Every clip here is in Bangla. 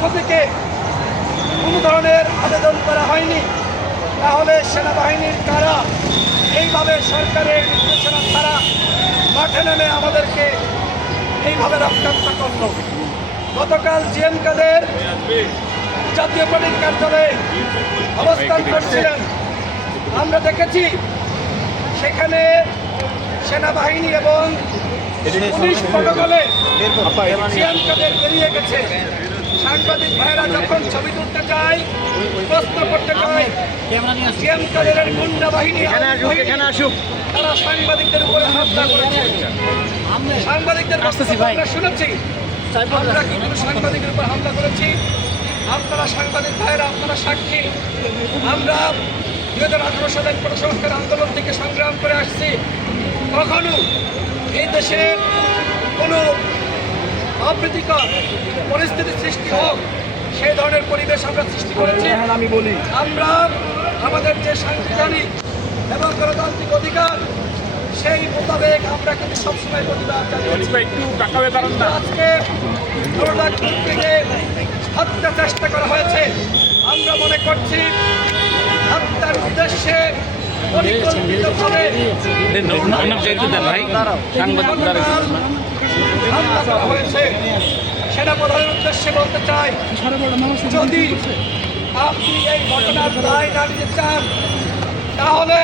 পক্ষ থেকে কোনো ধরনের আবেদন করা হয়নি, তাহলে সেনাবাহিনীর কারা এইভাবে সরকারের নির্দেশনা ছাড়া মাঠে নেমে আমাদেরকে এইভাবে রক্তাক্ত করল? গতকাল জিএম কাদের জাতীয় পার্টির কার্যালয়ে অবস্থান করছিলেন, আমরা দেখেছি সেখানে সেনাবাহিনী এবং পুলিশ প্রটোকলে জিএম কাদের বেরিয়ে গেছে। সাংবাদিক ভাইয়েরা যখন ছবি তুলতে যায়, প্রশ্ন করতে যায়, জিএম কাদেরের গুন্ডা বাহিনী তারা সাংবাদিকদের উপরে হামলা করেছে। সাংবাদিকদের আমরা শুনেছি, আমরা কি কোনো সাংবাদিকের উপর হামলা করেছি? আপনারা সাংবাদিক ভাইয়েরা, আপনারা সাক্ষী। আমরা 2018 সালের সংস্কার আন্দোলন থেকে সংগ্রাম করে আসছি। কখনো এই দেশে কোনো অপ্রীতিকর পরিস্থিতি সৃষ্টি হোক, সেই ধরনের পরিবেশ আমরা সৃষ্টি করেছি। আমি বলি, আমরা আমাদের যে সাংবিধানিক এবং গণতান্ত্রিক অধিকার, সেই মোতাবেক আমরা কিন্তু সবসময় প্রতিবাদ জানিয়েছি। আজকে হত্যা চেষ্টা করা হয়েছে। আমরা মনে করছি হত্যার উদ্দেশ্যে পরিকল্পিতভাবে হামলা করা হয়েছে। সেনাপ্রধানের উদ্দেশ্যে বলতে চাই, যদি আপনি এই ঘটনার দায় না নিতে চান, তাহলে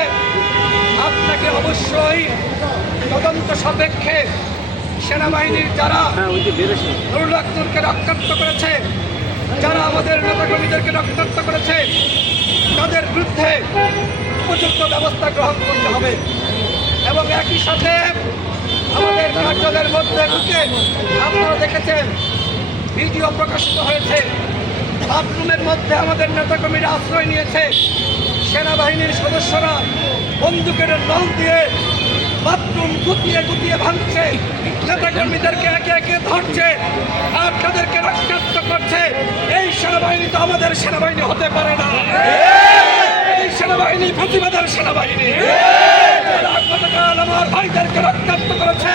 আপনাকে অবশ্যই তদন্ত সাপেক্ষে সেনাবাহিনীর যারা নুরুল আক্তারকে রক্তাক্ত করেছে, যারা আমাদের নেতাকর্মীদেরকে রক্তাক্ত করেছে, তাদের বিরুদ্ধে উপযুক্ত ব্যবস্থা গ্রহণ করতে হবে। এবং একই সাথে আমাদের কার্যালয়ের মধ্যে ঢুকে আপনারা দেখেছেন, ভিডিও প্রকাশিত হয়েছে, বাথরুমের মধ্যে আমাদের নেতাকর্মীরা আশ্রয় নিয়েছে। সেনাবাহিনীর সদস্যরা বন্দুকের নল দিয়ে বাথরুম গুটিয়ে গুটিয়ে ভাঙছে, নেতাকর্মীদেরকে একে একে ধরছে আর তাদেরকে রক্তাক্ত করছে। এই সেনাবাহিনী তো আমাদের সেনাবাহিনী হতে পারে না। এই সেনাবাহিনী প্রতিবাদের সেনাবাহিনী। যারা গতকাল আমার ভাইদেরকে রক্তাক্ত করেছে,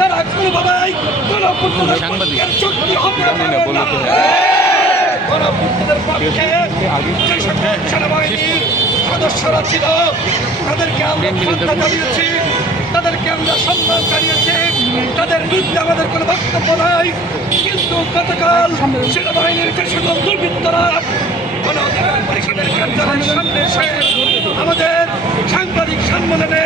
তারা কোনোভাবেই গণতন্ত্রের শক্তি হতে পারে না। গণতন্ত্রের পক্ষে যে সকল সেনাবাহিনীর সদস্যরা ছিল, তাদেরকে আমরা শ্রদ্ধা জানিয়েছি, তাদেরকে আমরা সম্মান জানিয়েছি, তাদের বিরুদ্ধে আমাদের কোনো বক্তব্য নাই। কিন্তু গতকাল সেনাবাহিনীর যে সকল দুর্বৃত্তরা গণ অধিকার পরিষদের কার্যালয়ের সামনে এসে আমাদের সাংবাদিক সম্মেলনে